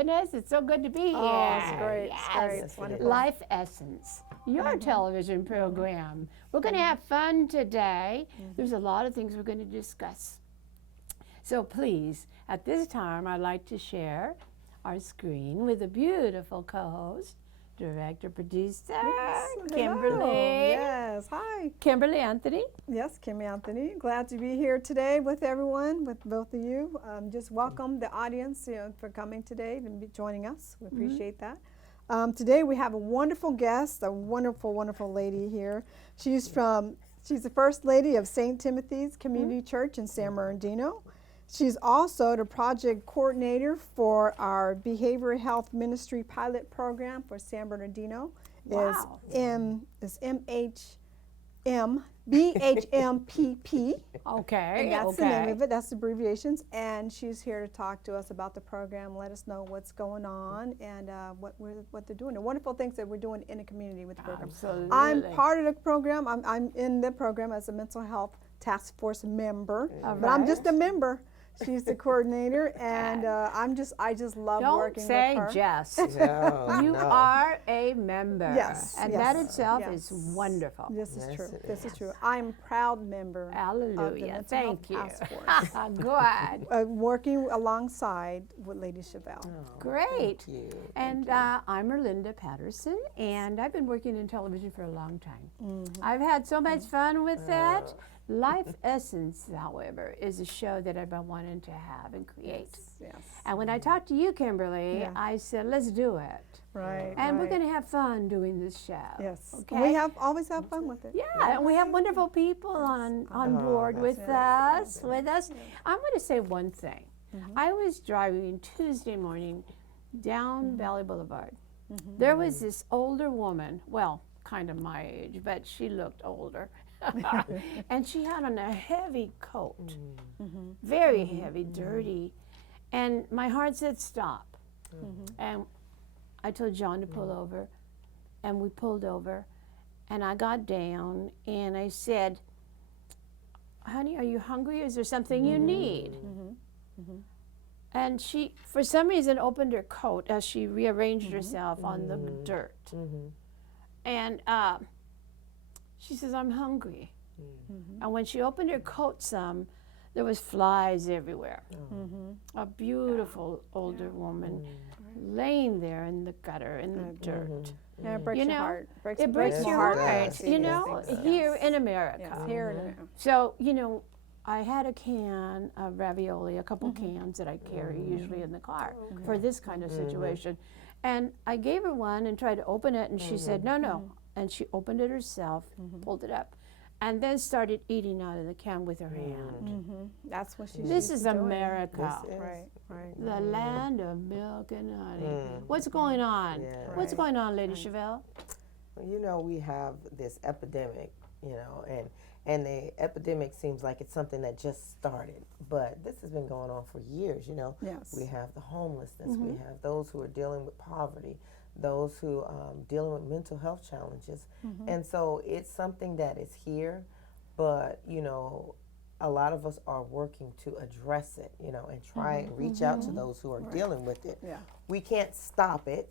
goodness, it's so good to be here. Oh, it's great. Yes. It's great. It's wonderful. Life Essence, your television program. We're going to have fun today. There's a lot of things we're going to discuss. So please, at this time, I'd like to share our screen with a beautiful co-host, director, producer, Kimberly. Hello. Yes. Hi. Kimberly Anthony. Yes, Kimmy Anthony. Glad to be here today with everyone, with both of you. Just welcome the audience for coming today and be joining us. We appreciate that. Today we have a wonderful guest, a wonderful, wonderful lady here. She's the First Lady of St. Timothy's Community Church in San Bernardino. She's also the project coordinator for our Behavioral Health Ministry pilot program for San Bernardino. Wow. It's BHMPP. Okay. And that's the name of it. That's the abbreviations. And she's here to talk to us about the program, let us know what's going on and what they're doing. The wonderful things that we're doing in the community with the program. Absolutely. I'm part of the program. I'm in the program as a mental health task force member, but I'm just a member. She's the coordinator, and I just love working with her. Don't say just. No, You are a member. Yes, And yes, that itself yes. is wonderful. This is Yes, true. it This is is. true. I'm a proud member of the Hallelujah. Mental Thank you. Health Task Force, Good. working alongside with Lady Cheville. Great. Thank you. And I'm Erlinda Patterson, and I've been working in television for a long time. I've had so much fun with that. Life Essence, however, is a show that I've been wanting to have and create. Yes. And when I talked to you, Kimberly, Yeah. I said, let's do it. Right. And we're right. going to have fun doing this show. Yes. Okay? We always have fun with it. Yeah, and we have wonderful people on board with us. I'm going to say one thing. I was driving Tuesday morning down Valley Boulevard. There was this older woman, well, kind of my age, but she looked older. And she had on a heavy coat, very heavy, dirty. And my heart said, stop. And I told John to pull over, and we pulled over. And I got down, and I said, honey, are you hungry? Is there something you need? And she, for some reason, opened her coat as she rearranged herself on the dirt. And she says, I'm hungry. And when she opened her coat some, there was flies everywhere. A beautiful older woman laying there in the gutter, in the dirt. Yeah, it breaks You your know, heart. It breaks Yes, your it heart, does. you Yes, know, it does. here in America. Yes, here in America. So, you know, I had a can of ravioli, a couple cans that I carry usually in the car for this kind of situation. And I gave her one and tried to open it, and she said, no, no. And she opened it herself, pulled it up, and then started eating out of the can with her hand. That's what she's This used is to doing. America, This is. Right, right. the land of milk and honey. What's going on? Yeah. What's going on, Lady Cheville? Well, you know, we have this epidemic, you know, and the epidemic seems like it's something that just started, but this has been going on for years, you know. Yes. We have the homelessness, we have those who are dealing with poverty, those who dealing with mental health challenges. And so it's something that is here, but, you know, a lot of us are working to address it, you know, and try and reach out to those who are dealing with it. Yeah. We can't stop it,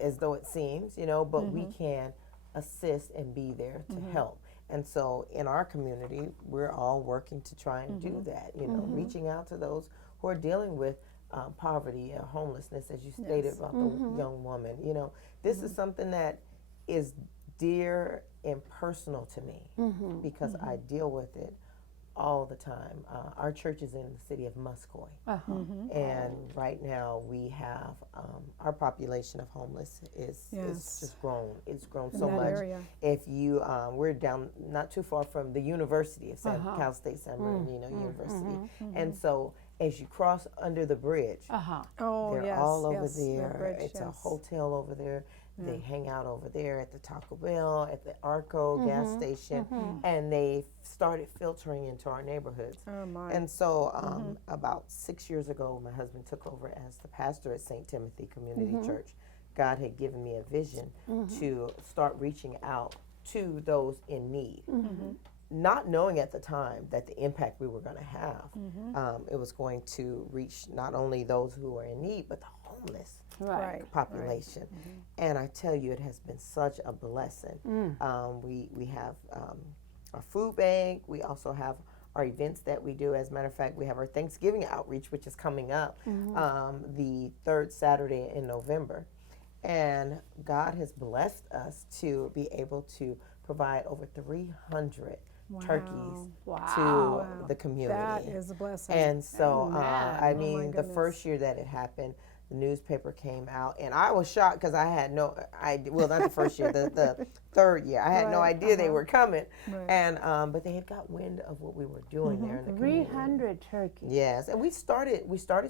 as though it seems, you know, but we can assist and be there to help. And so in our community, we're all working to try and do that, you know, reaching out to those who are dealing with poverty and homelessness, as you stated about the young woman. You know, this is something that is dear and personal to me because I deal with it all the time. Our church is in the city of Muscoy, and right now we have our population of homeless is just grown. It's grown so that much. area. If you, we're down not too far from the University of Cal State San Bernardino University, and so as you cross under the bridge, Oh, they're yes. all over yes, the there. bridge, It's a yes. hotel over there. They hang out over there at the Taco Bell, at the Arco gas station, and they started filtering into our neighborhoods. Oh, my. And so about 6 years ago, my husband took over as the pastor at St. Timothy Community Church. God had given me a vision to start reaching out to those in need. Not knowing at the time that the impact we were going to have, it was going to reach not only those who were in need, but the homeless homeless Right. population. And I tell you, it has been such a blessing. We have our food bank. We also have our events that we do. As a matter of fact, we have our Thanksgiving outreach, which is coming up the third Saturday in November. And God has blessed us to be able to provide over 300 turkeys to the community. That is a blessing. And so, I Oh, mean, my the goodness. first year that it happened, the newspaper came out, and I was shocked because I had no idea. Well, not the first year, the third year. I had no Right, idea they were coming. Right. And but they had got wind of what we were doing there in the community. 300 turkeys. Yes, and we started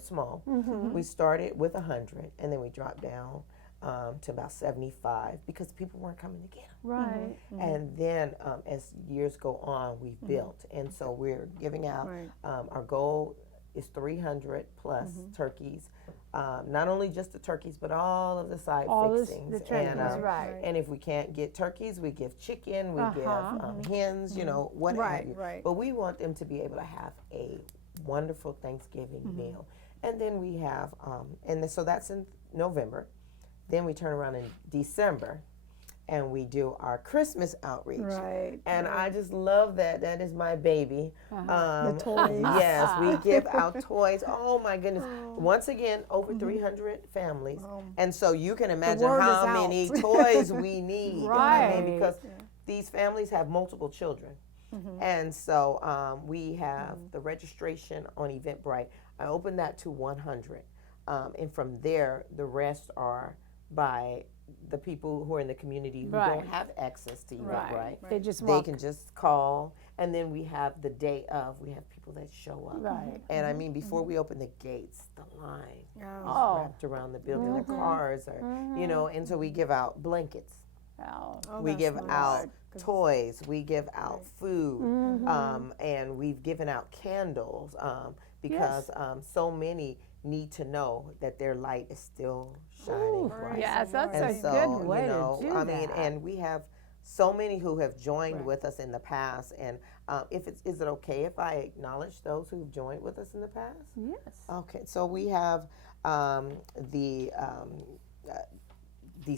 small. We started with 100, and then we dropped down to about 75 because people weren't coming to get them. Right. And then as years go on, we've built, and so we're giving out. Right. Our goal is 300 plus turkeys. Not only just the turkeys, but all of the side fixings. The turkeys, and, right. and if we can't get turkeys, we give chicken, we give hens, you know, what have you. Right. But we want them to be able to have a wonderful Thanksgiving meal. And then we have, so that's in November. Then we turn around in December and we do our Christmas outreach. Right. And I just love that. That is my baby. The toys. Yes, we give out toys. Oh my goodness. Once again, over 300 families. And so you can imagine word how is out. many toys we need. I mean, Right. because these families have multiple children. And so we have the registration on Eventbrite. I opened that to 100. And from there, the rest are by the people who are in the community who don't have access to Eventbrite. They just They walk. can just call, and then we have the day of. We have people that show up, Right. and I mean, before we open the gates, the line is Oh. wrapped around the building. The cars are, you know, and so we give out blankets. Oh. Oh, We that's give nice. out toys. We give out food, and we've given out candles because so many need to know that their light is still shining bright. Yes, that's And a so, good way you know, to do I that. mean, and we have so many who have joined with us in the past. And is it okay if I acknowledge those who've joined with us in the past? Yes. Okay, so we have the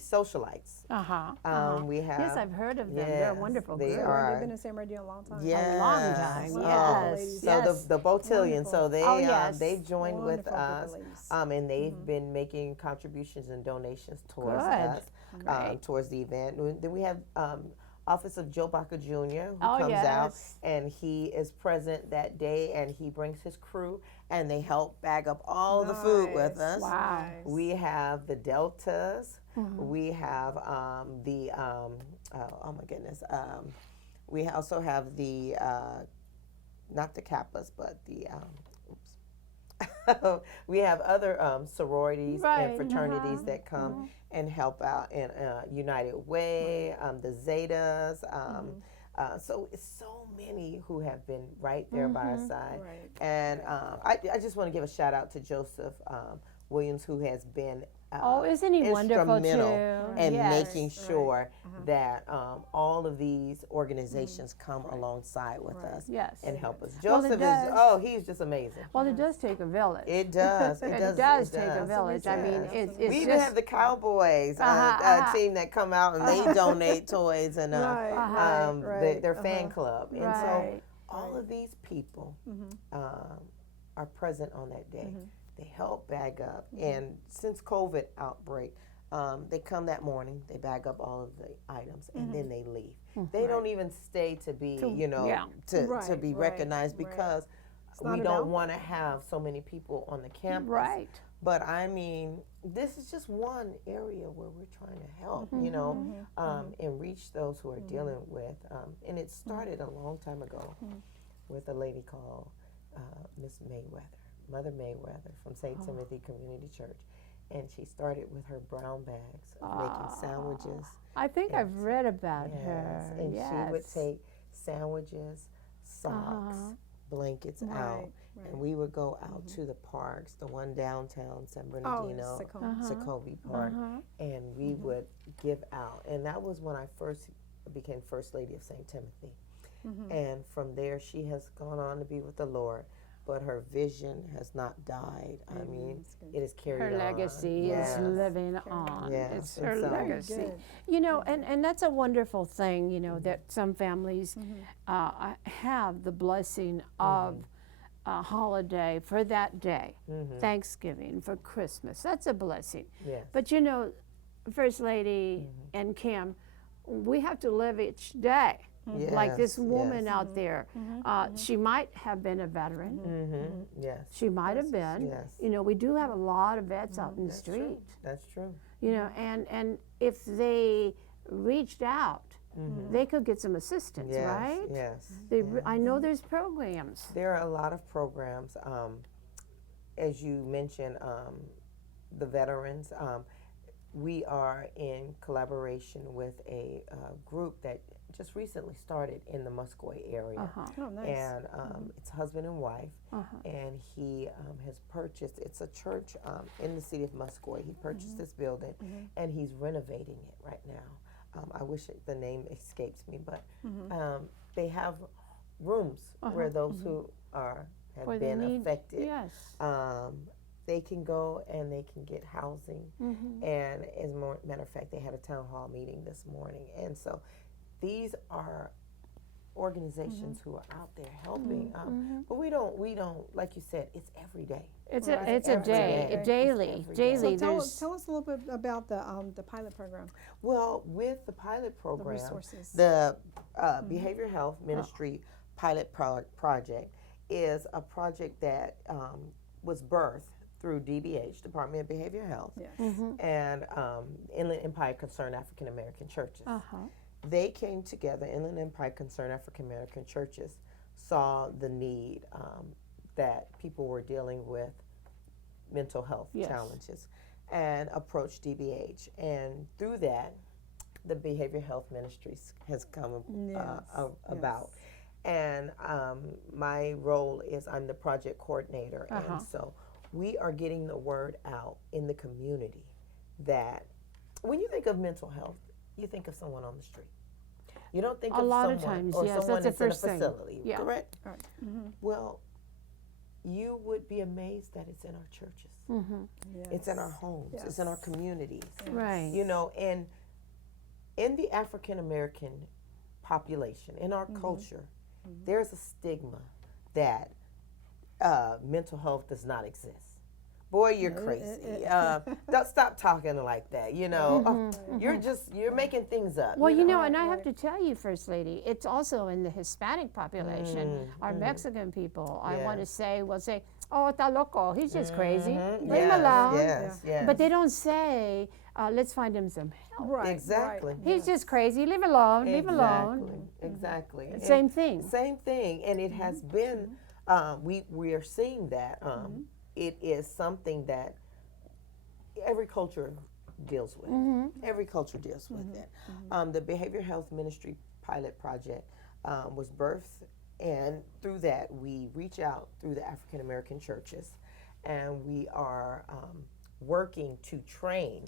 socialites. We have. Yes, I've heard of them. They're a Yes, wonderful they group. are. They've been in the same radio a long time. Yes. A long time, Oh, yes. So Yes. the Botillion, Wonderful. so they Oh, yes. they've joined with Wonderful group of us, ladies. and they've been making contributions and donations towards Good. us, Great. towards the event. And then we have Office of Joe Baca Jr. who Oh, comes out, yes. and he is present that day, and he brings his crew, and they help bag up all the food with Nice. us. Wow. Nice. We have the Deltas. We have oh my goodness. We also have the not the Kappas, but the we have other sororities Right, and fraternities that come and help out, and United Way, the Zetas. So it's so many who have been right there by our side. Right. And I just want to give a shout out to Joseph Williams, who has been Oh, isn't he wonderful instrumental too? in Yes. making sure that all of these organizations come alongside with us Yes. and help us. Well, it Joseph does. he's just amazing. Well, it does take a village. It does. It It does. take a village. I mean, it's We even just have the Cowboys team that come out and they donate toys and their fan club. And so Right. all of these people are present on that day. They help bag up. And since COVID outbreak, they come that morning, they bag up all of the items, and then they leave. They don't even stay to be, to be recognized because we don't want to have so many people on the campus. Right. But I mean, this is just one area where we're trying to help, and reach those who are dealing with. And it started a long time ago with a lady called Miss Mayweather, Mother Mayweather from St. Timothy Community Church. And she started with her brown bags of making sandwiches. I think I've read about her. And yes. she would take sandwiches, socks, blankets out. And we would go out to the parks, the one downtown San Bernardino, Sokovie Park, and we would give out. And that was when I first became First Lady of St. Timothy. And from there, she has gone on to be with the Lord. but her vision has not died. I mean, it is carried Her on. legacy Yes. is living on. Yes, It's and her so- legacy. Good. You know, and that's a wonderful thing, you know, that some families have the blessing of a holiday for that day, Thanksgiving, for Christmas. That's a blessing. Yes. But you know, First Lady and Kim, we have to live each day. Like this Yes, woman yes. out there, she might have been a veteran. Yes. She might have been. Yes. You know, we do have a lot of vets out in the That's street. true. That's true. You know, and if they reached out, they could get some assistance, Yes. right? Yes. I know there's programs. There are a lot of programs. As you mentioned, the veterans. We are in collaboration with a group that just recently started in the Muscoy area. Oh, nice. And it's husband and wife, and he has purchased, it's a church in the city of Muscoy. He purchased this building, and he's renovating it right now. I wish the name escapes me, but they have rooms where those who have Where they been need- affected, Yes. they can go and they can get housing. And as a matter of fact, they had a town hall meeting this morning, and so these are organizations who are out there helping. But we don't, like you said, it's every day. It's Right. a Every day, day. daily, Every day. daily. So tell There's us a little bit about the pilot program, Well, with the pilot the program, resources. the Behavioral Health Ministry Pilot Project is a project that was birthed through DBH, Department of Behavioral Health, Yes. and Inland Empire Concerned African American Churches. uh-huh. They came together, Inland Empire Concerned African American Churches saw the need that people were dealing with mental health Yes. challenges and approached DBH. And through that, the Behavioral Health Ministries has come about. And my role is I'm the project coordinator. And so we are getting the word out in the community that when you think of mental health, you think of someone on the street. You don't think A of lot of someone times, or yes, someone that's the that's in a first thing. facility, Yeah. correct? Right. Well, you would be amazed that it's in our churches. It's in our homes. It's in our communities. Right. You know, and in the African American population, in our culture, there's a stigma that mental health does not exist. Boy, you're crazy. Don't stop talking like that. You know, you're making things up. Well, you know, and I have to tell you, First Lady, it's also in the Hispanic population, Mm-hmm. our Mexican people. I want to say, will say, oh, está loco, he's just crazy. Leave him Yes, alone. yes, yes. But they don't say, let's find him some help. Right. Exactly. Right. He's just crazy, leave alone, leave alone. Exactly. And Same thing. Same thing. And it has been, we are seeing that it is something that every culture deals with. Every culture deals with it. The Behavioral Health Ministry Pilot Project was birthed, and through that we reach out through the African American churches, and we are working to train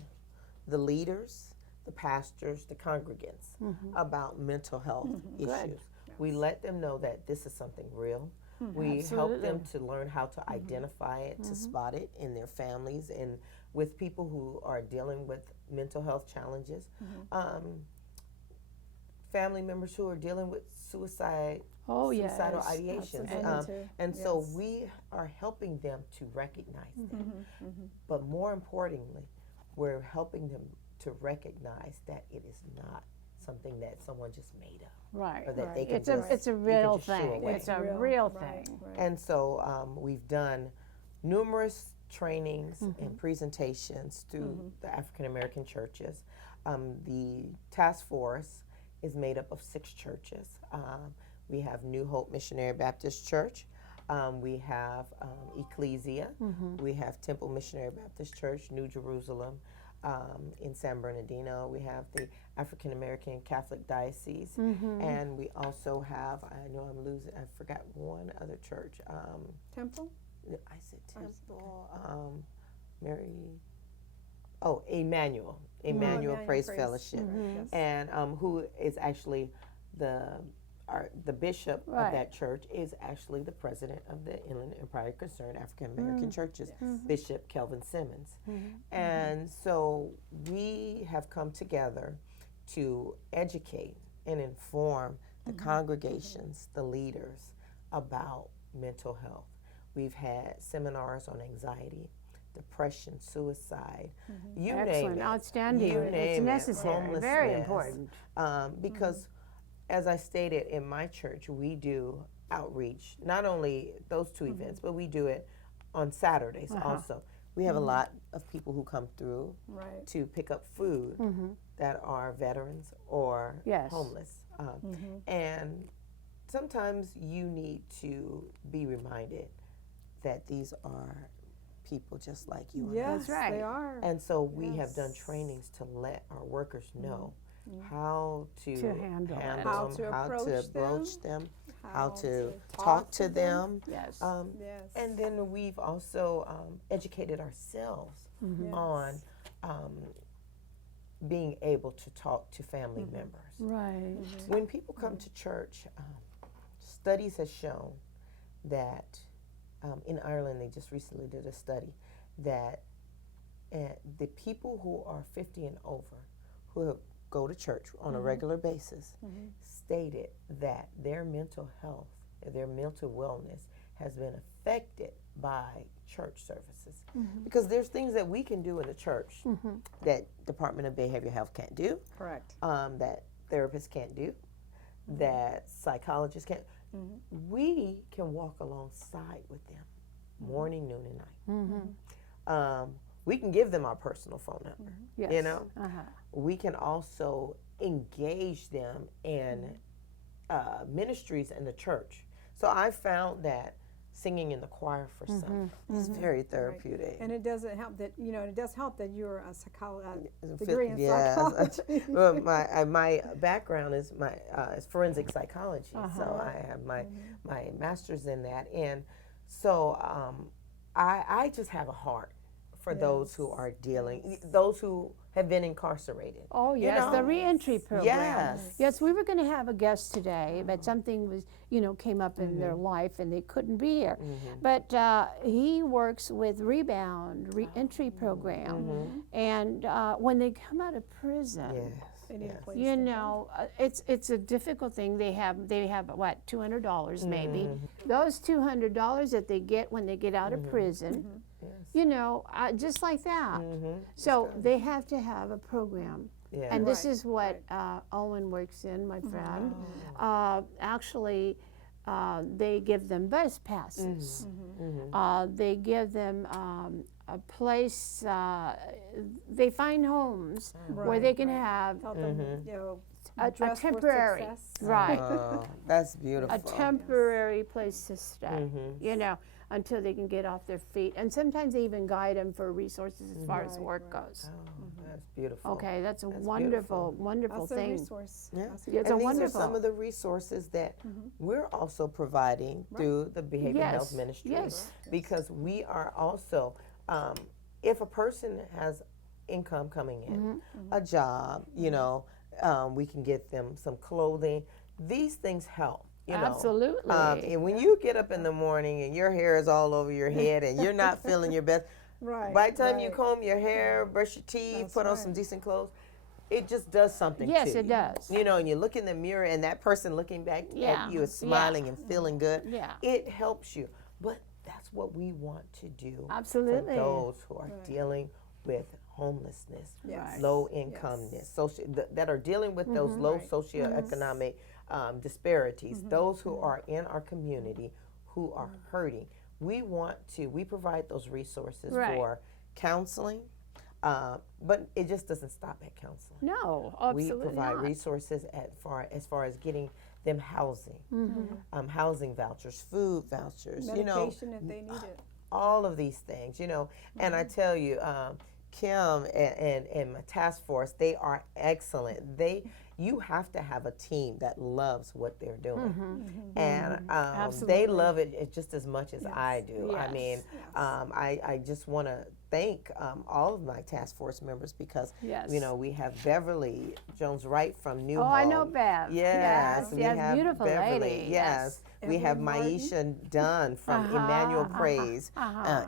the leaders, the pastors, the congregants about mental health issues. We let them know that this is something real. We help them to learn how to identify it, to spot it in their families and with people who are dealing with mental health challenges. Family members who are dealing with suicidal ideations. And so we are helping them to recognize that. But more importantly, we're helping them to recognize that it is not something that someone just made up. Right. Or that they can It's just, a you can real just shoo thing. away. It's a real thing. And so we've done numerous trainings and presentations through the African American churches. The task force is made up of 6 churches. We have New Hope Missionary Baptist Church. We have Ecclesia. We have Temple Missionary Baptist Church, New Jerusalem. In San Bernardino, we have the African American Catholic Diocese, and we also have, I know I'm losing, I forgot one other church. Temple? I said Temple, Emmanuel Praise Fellowship, and who is actually the the bishop Right. of that church is actually the president of the Inland Empire Concerned African American Churches, Bishop Kelvin Simmons. And so we have come together to educate and inform the congregations, the leaders, about mental health. We've had seminars on anxiety, depression, suicide, you name Excellent, it. outstanding. You It's name it. necessary, very Homelessness. important. Because as I stated, in my church, we do outreach, not only those two events, but we do it on Saturdays also. We have a lot of people who come through Right. to pick up food that are veterans or Yes. homeless. And sometimes you need to be reminded that these are people just like you and I. Yes, That's right. they are. And so we have done Yes. trainings to let our workers know how to handle it. How them, to how to approach them, broach them, how to talk talk to to them. Yes. Yes. And then we've also educated ourselves on being able to talk to family members. Right. When people come to church, studies have shown that in Ireland, they just recently did a study that the people who are 50 and over, who go to church on a regular basis, stated that their mental health, their mental wellness has been affected by church services. Because there's things that we can do in the church that Department of Behavioral Health can't do, Correct. that therapists can't do, that psychologists can't. We can walk alongside with them morning, noon, and night. We can give them our personal phone number. Yes. You know, we can also engage them in ministries in the church. So I found that singing in the choir for some is very therapeutic. And it doesn't help that, you know, it does help that you're a degree in Yes. psychology. Well, my background is is forensic psychology, so I have my master's in that, and so I just have a heart for those who are dealing, those who have been incarcerated. Oh, yes, know? the reentry program. Yes. Yes, we were going to have a guest today, but something was, came up in their life and they couldn't be here. But he works with Rebound, reentry program. And when they come out of prison, Yes. They need a place you to know, it's a difficult thing. They have what, $200 maybe. Those $200 that they get when they get out of prison, you know, just like that. So they have to have a program. Yeah. And this is what Owen works in, my friend. Actually, they give them bus passes. They give them a place, they find homes where they can have help them, you know, a dress for temporary, success. right, Oh, that's beautiful. a temporary place to stay, you know, until they can get off their feet. And sometimes they even guide them for resources as far as work goes. Oh, that's beautiful. Okay, that's a That's wonderful, beautiful. wonderful That's a thing. resource. Yeah. That's a It's a And these wonderful. are some of the resources that we're also providing through the Behavioral Yes, Health Ministry. yes. Because we are also, if a person has income coming in, a job, you know, we can get them some clothing. These things help. You know, Absolutely. and when you get up in the morning and your hair is all over your head and you're not feeling your best, Right. by the time you right. comb your hair, brush your teeth, That's put on some right. decent clothes, it just does something Yes, to it you. does. You know, and you look in the mirror and that person looking back Yeah, at you is yeah. smiling and feeling good. Yeah. It helps you. But that's what we want to do Absolutely. for those who are dealing with homelessness, Yes. low incomeness, that are dealing with those low socioeconomic disparities, those who are in our community who are hurting. We provide those resources Right. for counseling, but it just doesn't stop at counseling. No, absolutely We provide not. resources as far as getting them housing, housing vouchers, food vouchers, you know, Medication if they need it. all of these things, you know. And I tell you, Kim and my task force, they are excellent. You have to have a team that loves what they're doing, and they love it just as much as I do. I Yes. mean, I just want to thank all of my task force members because, Yes. you know, we have Beverly Jones-Wright from New Oh, Home. I know Bev. Yes, we yes, have beautiful Beverly. lady. Yes. We have Evelyn Maisha Dunn from Emmanuel Praise,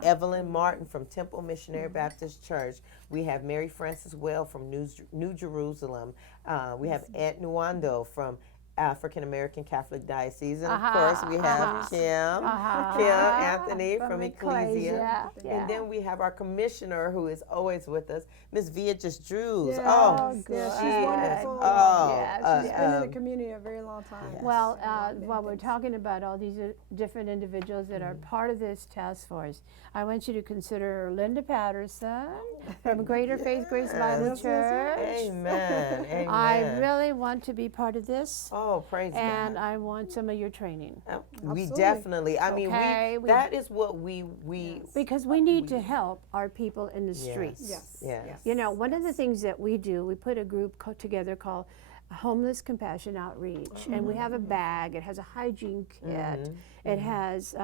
Evelyn Martin from Temple Missionary Baptist Church. We have Mary Frances Well from New Jerusalem. We have Aunt Nuando from African American Catholic Diocese, and of course we have Kim Anthony from Ecclesia. And then we have our commissioner who is always with us, Miss Beatrice Drews. Yes, She yes, she's is. wonderful. Yes, She's been in the community a very long time. Yes. Well, while we're talking about all these different individuals that are part of this task force, I want you to consider Linda Patterson from Greater Faith Grace Bible Yes, yes, Church. Amen. Amen. I really want to be part of this, Oh, praise and God. I want some of your training. We Absolutely. definitely. I mean, Okay, that is what we. Because we need to help our people in the streets. Yes. Yes. You know, one of the things that we do, we put a group together called Homeless Compassion Outreach, and we have a bag. It has a hygiene kit. It has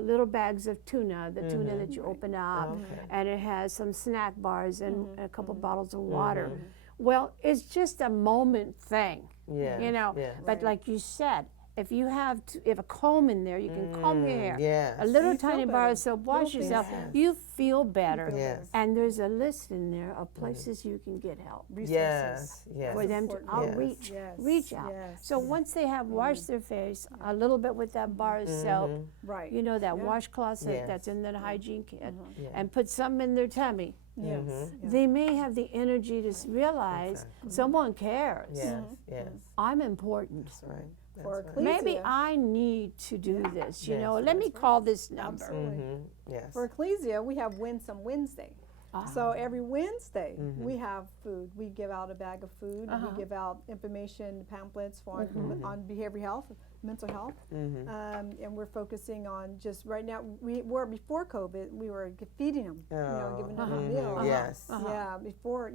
little bags of tuna, the tuna that you open up, and it has some snack bars and a couple bottles of water. Well, it's just a moment thing, Yeah. you know. Yeah. But like you said, if you have if a comb in there, you can comb your hair. Yes. A little You feel tiny bar better. of soap, Little wash things. yourself. Yes. You feel better. Yes. And there's a list in there of places you can get help Resources. Yes. Yes. for them to Important. outreach, Yes. reach out. Yes. So once they have washed their face a little bit with that bar of soap, Right. you know, that Yeah. washcloth soap Yes. that's in that hygiene kit, Yeah. and put something in their tummy, Yes. Yeah. they may have the energy to realize someone cares. Yes. Yes. I'm important. That's right. That's For right. Ecclesia. Maybe I need to do this, you Yes, know. Let me call this number. Absolutely. Yes. For Ecclesia, we have Winsome Wednesday. So every Wednesday, we have food. We give out a bag of food. We give out information pamphlets for on behavioral health, mental health, and we're focusing on just right now. We were before COVID. We were feeding them, you know, giving them a meal. Yes. Yeah, before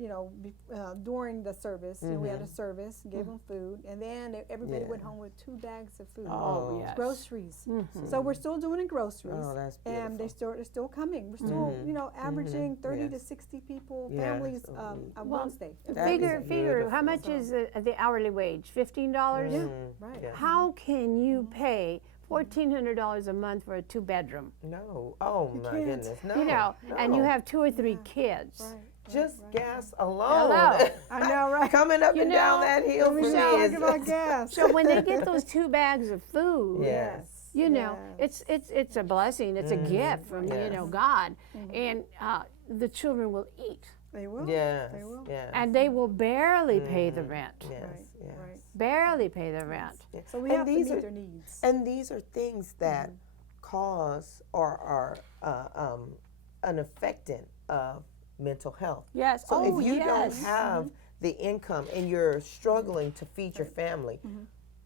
during the service, you know, we had a service, gave them food, and then everybody went home with 2 bags of food. Oh, yes. Groceries. So we're still doing groceries, Oh, that's and beautiful. they're still coming. We're still, you know, averaging 30 to Yes. 60 people, Yes, families a week. on Well, Wednesday. That Figure, is figure, how much beautiful. is the hourly wage? $15? Right. Yes. How can you pay $1,400 a month for a 2-bedroom? No. Oh my can't. goodness. No. You know, and you no. have 2 or 3 kids. Right. Just gas alone. Hello. I know, right? Coming up and down know, that hill for We me should is. talk about gas. So when they get those 2 bags of food, Yes. you know, Yes. it's a blessing. It's a gift from you Yes. know God, and the children will eat, They will. Yes. They will. Yes. and they will barely pay the rent. Yes. Right. Yes. Right. Barely pay the rent. So we And have to these meet are- their needs. And these are things that cause or are an affectant of mental health. Yes. So oh, if you yes. don't have the income and you're struggling to feed your family,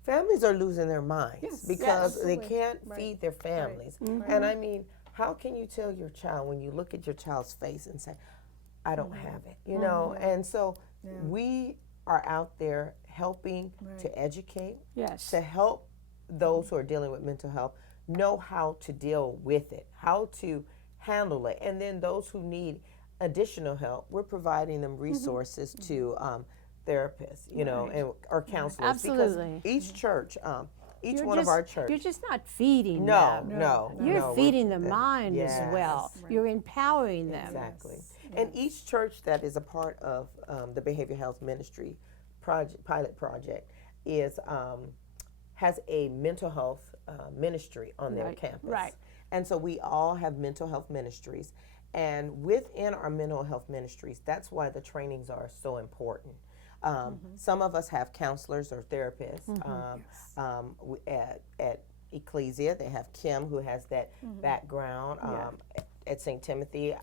families are losing their minds Yes. because Yes. they Absolutely. can't Right. feed their families. Mm-hmm. And I mean, how can you tell your child when you look at your child's face and say, I don't have it, you know? And so we are out there helping to educate, Yes. to help those who are dealing with mental health know how to deal with it, how to handle it. And then those who need additional help, we're providing them resources to therapists, you know, and or counselors. Absolutely. Because each church, each You're one of just- our You're churches. just not feeding No, them. no, You're no, feeding we're- the mind yes. as well. You're empowering them. Exactly. And each church that is a part of the Behavioral Health Ministry pilot project is has a mental health ministry on their campus. right. And so we all have mental health ministries. And within our mental health ministries, that's why the trainings are so important. Some of us have counselors or therapists. At Ecclesia, they have Kim, who has that background. At St. Timothy,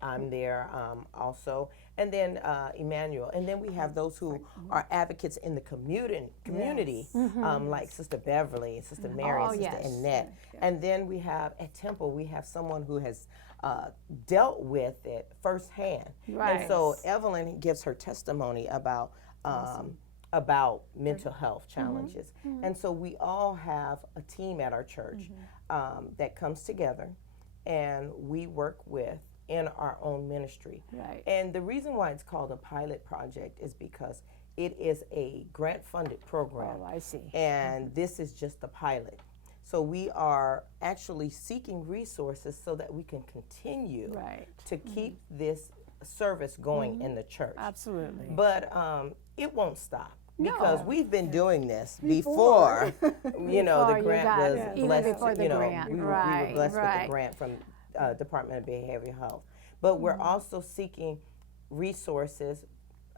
I'm there also. And then Emmanuel. And then we have those who are advocates in the community, like Sister Beverly, Sister Mary, and Sister yes. Annette. And then we have, at Temple, we have someone who has dealt with it firsthand. Right. And so Evelyn gives her testimony about mental health challenges. And so we all have a team at our church that comes together, and we work with in our own ministry. Right. And the reason why it's called a pilot project is because it is a grant-funded program. Oh, I see. And this is just the pilot. So we are actually seeking resources so that we can continue Right. to keep this service going in the church. Absolutely. But it won't stop. No. Because we've been doing this before, you know, the Before you grant got was it. Even blessed. before the you know, grant. we were Right, blessed with right. the grant from Department of Behavioral Health. But we're also seeking resources.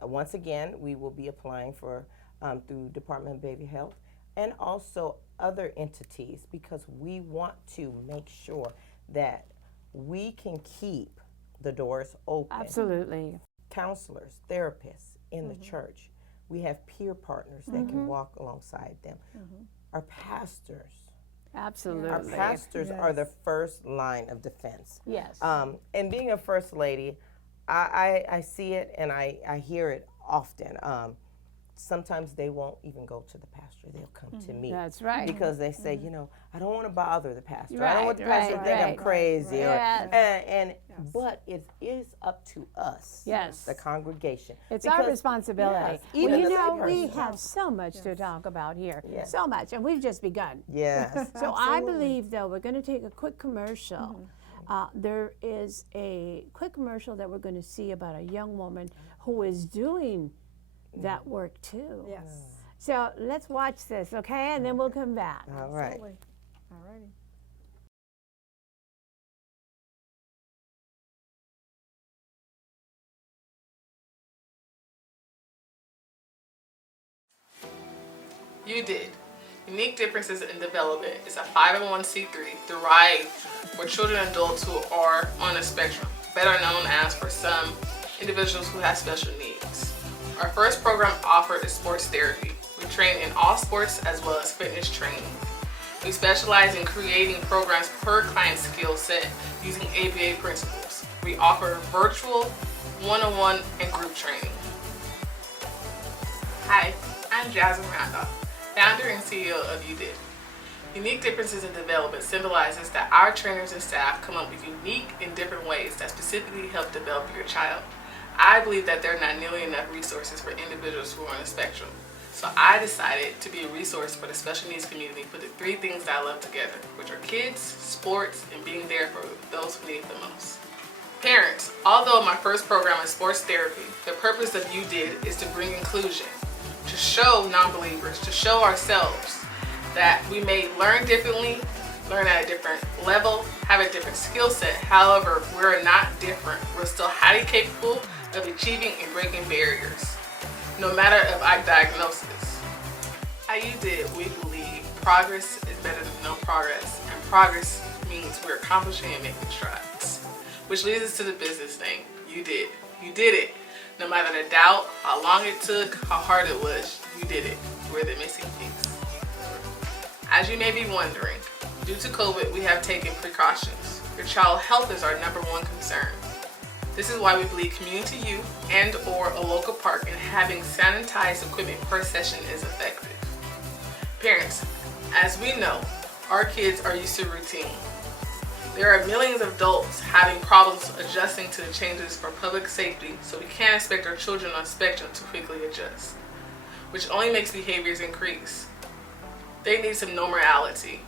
Once again, we will be applying for through Department of Behavioral Health and also other entities, because we want to make sure that we can keep the doors open. Absolutely. Counselors, therapists in the church. We have peer partners that can walk alongside them. Our pastors. Absolutely. Our pastors are the first line of defense. Yes. And being a first lady, I see it and I hear it often. Sometimes they won't even go to the pastor. They'll come to me. That's right. Because they say, you know, I don't want to bother the pastor. I Right, don't want the pastor to right, think I'm right. crazy. Yes. But it is up to us, Yes. the congregation. It's our Because- responsibility. Yes, Well, even you the know, we layperson. have so much to talk about here. Yes. So much. And we've just begun. Yes. So I believe, though, we're going to take a quick commercial. There is a quick commercial that we're going to see about a young woman who is doing that work, too. Yes. So let's watch this, okay? And then we'll come back. All right. Absolutely. All righty. You did. Unique Differences in Development is a 501c3 derived for children and adults who are on the spectrum, better known as for some individuals who have special needs. Our first program offered is sports therapy. We train in all sports as well as fitness training. We specialize in creating programs per client skill set using ABA principles. We offer virtual, one-on-one, and group training. Hi, I'm Jasmine Randolph, founder and CEO of You Did. Unique Differences in Development symbolizes that our trainers and staff come up with unique and different ways that specifically help develop your child. I believe that there are not nearly enough resources for individuals who are on the spectrum. So I decided to be a resource for the special needs community, put the three things that I love together, which are kids, sports, and being there for those who need it the most. Parents, although my first program is sports therapy, the purpose of You Did is to bring inclusion, to show non-believers, to show ourselves that we may learn differently, learn at a different level, have a different skill set. However, we're not different. We're still highly capable of achieving and breaking barriers, no matter of our diagnosis. At You Did, we believe progress is better than no progress, and progress means we're accomplishing and making strides. Which leads us to the business thing. You did. You did it. No matter the doubt, how long it took, how hard it was, you did it. We're the missing piece. As you may be wondering, due to COVID, we have taken precautions. Your child's health is our number one concern. This is why we believe community youth and or a local park and having sanitized equipment per session is effective. Parents, as we know, our kids are used to routine. There are millions of adults having problems adjusting to the changes for public safety, so we can't expect our children on spectrum to quickly adjust, which only makes behaviors increase. They need some normality.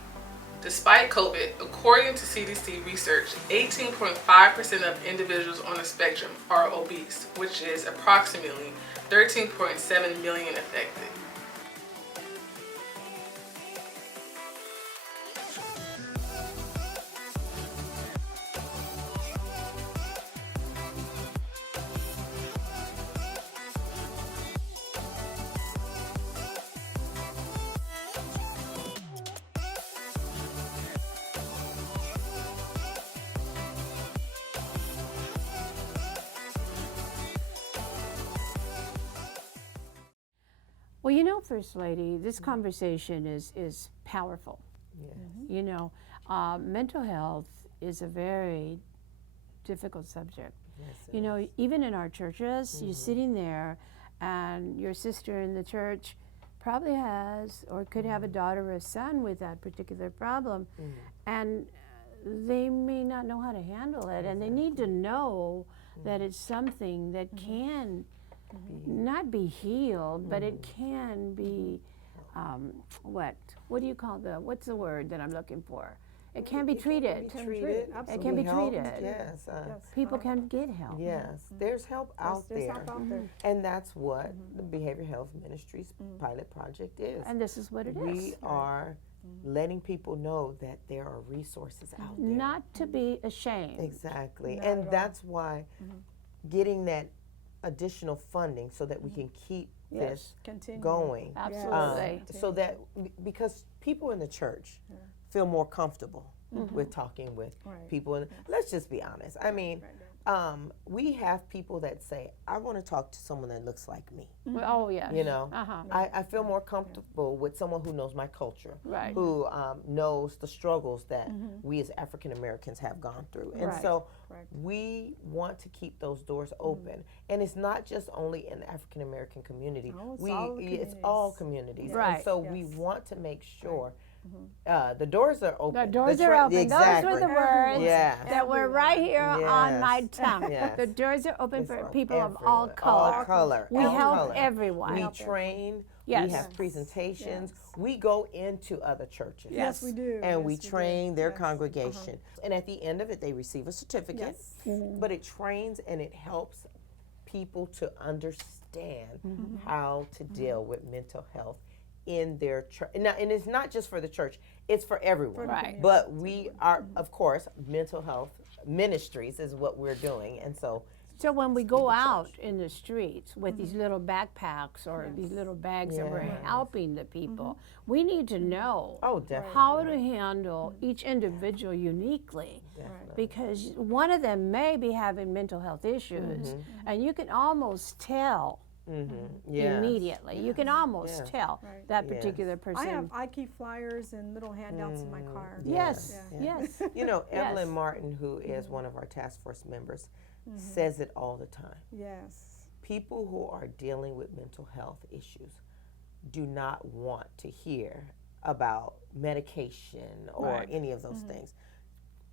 Despite COVID, according to CDC research, 18.5% of individuals on the spectrum are obese, which is approximately 13.7 million affected. Well, you know, First Lady, this conversation is powerful. Yes. You know, mental health is a very difficult subject. Yes, You know, even in our churches, you're sitting there and your sister in the church probably has or could have a daughter or a son with that particular problem. And they may not know how to handle it, and they need to know that it's something that can not be healed, but it can be what do you call what's the word that I'm looking for? It can be treated. Can be treated. It can be Helped, treated. Yes. People can get help. Yes. There's help out There's there. help out there. And that's what the Behavioral Health Ministries pilot project is. And this is what it is. We are letting people know that there are resources out there. Not to be ashamed. Exactly. Not And at all. that's why getting that additional funding so that we can keep this Continue. going. Absolutely. So that, because people in the church feel more comfortable with talking with Right. people. And let's just be honest. I mean, we have people that say, I want to talk to someone that looks like me. Well, oh, yes. You know, Uh-huh. I feel more comfortable with someone who knows my culture, Right. who knows the struggles that we as African Americans have gone through. And Right. so Correct. we want to keep those doors open. And it's not just only in the African American community. No, it's all the it's all communities. Right. And so we want to make sure the doors are open. The doors are open. Exactly. Those were the words Yeah. that were right here on my Yes. tongue. Yes. The doors are open for It's people of everywhere. all color. All color. We all help color. everyone. We train. Yes. We have presentations. We go into other churches. Yes, we do. And we Yes, do. train their Yes. congregation. And at the end of it, they receive a certificate. Yes. But it trains and it helps people to understand how to deal with mental health in their church. Now, and it's not just for the church, it's for everyone. Right. But we are, of course, mental health ministries is what we're doing. And so So when we go out in the streets with these little backpacks or these little bags that we're Yes. helping the people, we need to know oh, definitely. how to handle each individual uniquely. Because one of them may be having mental health issues, and you can almost tell Yes. immediately. You can almost Yes. tell Right. that Yes. particular person. I keep flyers and little handouts in my car. Yes, Yeah. yes. You know, Yes. Evelyn Martin, who is one of our task force members, says it all the time. Yes. People who are dealing with mental health issues do not want to hear about medication or Right. any of those things.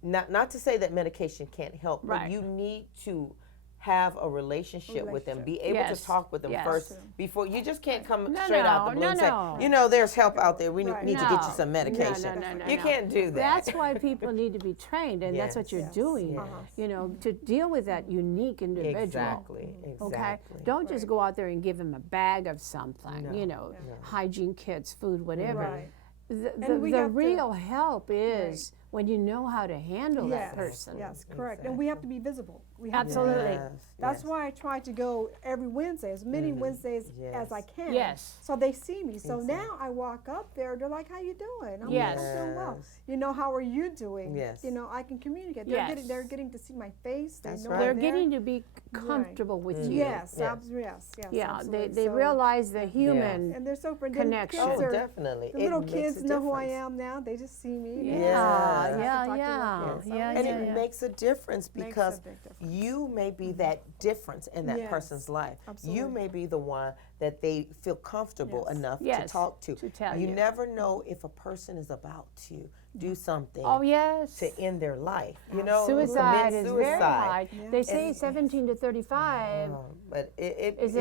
Not to say that medication can't help, Right. but you need to have a relationship with them, be able Yes. to talk with them Yes. first before you just can't come No, straight out the blue no, and no. say, you know, there's help out there. We Right. need to get you some medication. No, You can't do that. That's why people need to be trained, and that's what you're Yes. doing, Yes. you know, to deal with that unique individual. Exactly. Okay, Exactly. don't just go out there and give them a bag of something, No, you know, hygiene kits, food, whatever. Right. The And we have to- real help is when you know how to handle that Yes. person. Yes, correct. And we have to be visible. We have to be Absolutely. visible. That's why I try to go every Wednesday, as many Wednesdays as I Yes. can. Yes. So they see me. So now I walk up there, they're like, "How you doing?" I'm Yes. doing well. Yes. You know, how are you doing? Yes. You know, I can communicate. Yes. They're getting to see my face. They That's know right. I'm They're there. getting to be comfortable with you. Yes, Yes. yes, yes. Yeah, absolutely. they So- realize the human. And they're so connection. Oh, Kids definitely. the It little makes kids a know who I difference. am now. They just see me. Yeah, They Yes. talk to yeah, them. yeah, Yes. yeah, And yeah, it yeah. makes a difference Makes a because big difference. you may be that difference in that Yes. person's life. Absolutely. You may be the one that they feel comfortable Yes. enough to Yes, talk to. to tell you you. never know if a person is about to do something Oh, yes. to end their life. You know, Suicide commit is very high. Yeah. They say And- 17 to 35 but it is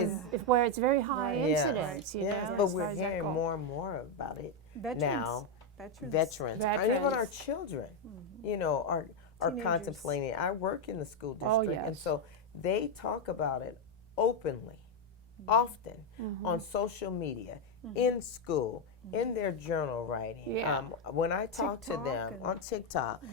where it's very high Right. incidence, you yes, know. but as far we're as that hearing goes. more and more about it Veterans. now. Veterans. And even our Veterans. children, you know, are Teenagers. contemplating. I work in the school Oh, district, and yes. so they talk about it openly, often on social media, in school, in their journal writing. Yeah. When I talk to TikTok them and- on TikTok,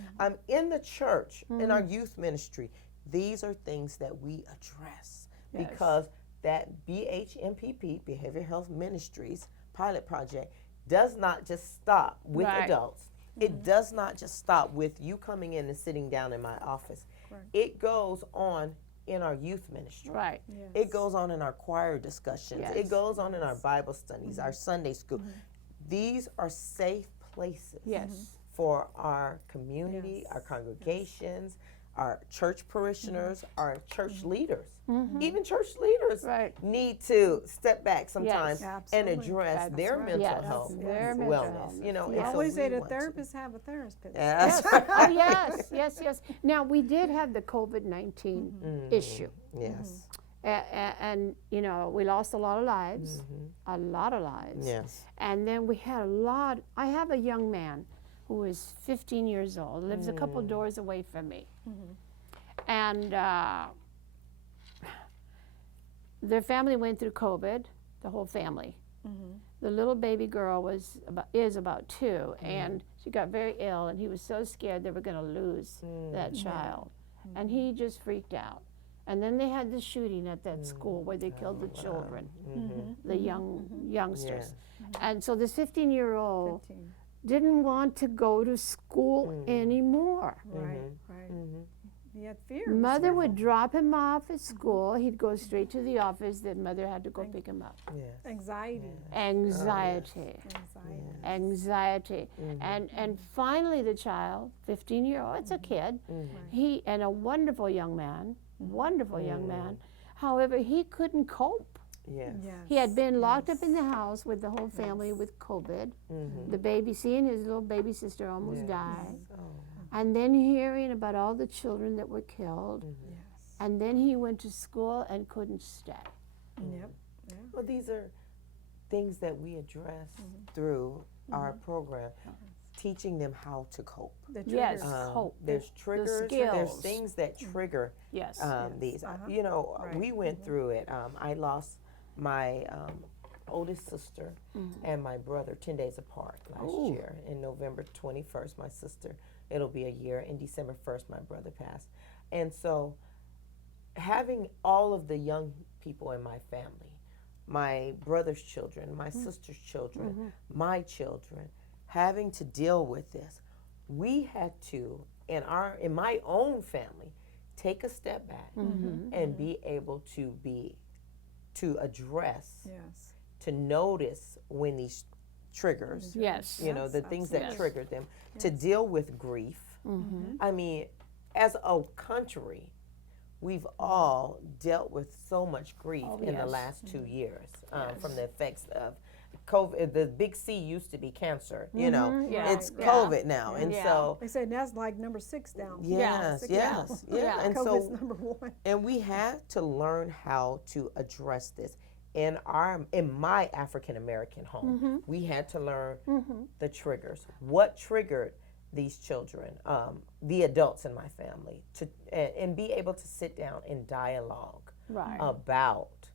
in the church, in our youth ministry, these are things that we address Yes. because that BHMPP, Behavioral Health Ministries pilot project, does not just stop with Right. adults. It does not just stop with you coming in and sitting down in my office. Correct. It goes on in our youth ministry. Right. It goes on in our choir discussions. Yes. It goes on in our Bible studies, our Sunday school. These are safe places Yes. for our community, Yes. our congregations, our church parishioners, our church leaders. Mm-hmm. Even church leaders Right. need to step back sometimes Yes. and Absolutely. address That's their right. mental Yes. health, Their and mental wellness. health. You know, Yes. and I so always say we the want to- therapists have a therapist. Yes. Oh, yes, yes, yes. Now, we did have the COVID-19 issue. Yes. And, you know, we lost a lot of lives, a lot of lives. Yes. And then we had a lot. I have a young man who is 15 years old, lives a couple doors away from me. And their family went through COVID, the whole family. The little baby girl is about 2, and she got very ill, and he was so scared they were going to lose that child. And he just freaked out. And then they had the shooting at that school where they killed the children, the youngsters. And so this 15-year-old 15. didn't want to go to school anymore. Right, right. He had fear. Mother would drop him off at school. He'd go straight to the office. Then mother had to go pick him up. Yes. Anxiety. Anxiety, Anxiety. anxiety, and finally the child, 15-year-old, it's a kid. He and a wonderful young man, However, he couldn't cope. Yes. Yes. He had been locked up in the house with the whole family with COVID. The baby, seeing his little baby sister almost die. Oh. And then hearing about all the children that were killed. Yes. And then he went to school and couldn't stay. Yep. Well, these are things that we address through our program, teaching them how to cope. The Yes. triggers. Cope. There's triggers. There's skills. things that trigger Yes. these. Uh-huh. You know, Right. we went through it. I lost my oldest sister and my brother 10 days apart last year. In November 21st, my sister, it'll be a year. In December 1st, my brother passed. And so having all of the young people in my family, my brother's children, my sister's children, my children, having to deal with this, we had to, in my own family, take a step back and be able to address, Yes. to notice when these triggers, Yes. you know, the things that absolutely. triggered them, to deal with grief. I mean, as a country, we've all dealt with so much grief in the yes. last 2 years from the effects of COVID. The big C used to be cancer, you know, Yeah. it's Yeah. COVID now. And Yeah. so, They say that's like number 6 down. yes, Six yes, down. yeah. And COVID's so, number 1. and we had to learn how to address this. In my African American home, we had to learn the triggers. What triggered these children, the adults in my family, and be able to sit down and dialogue Right. about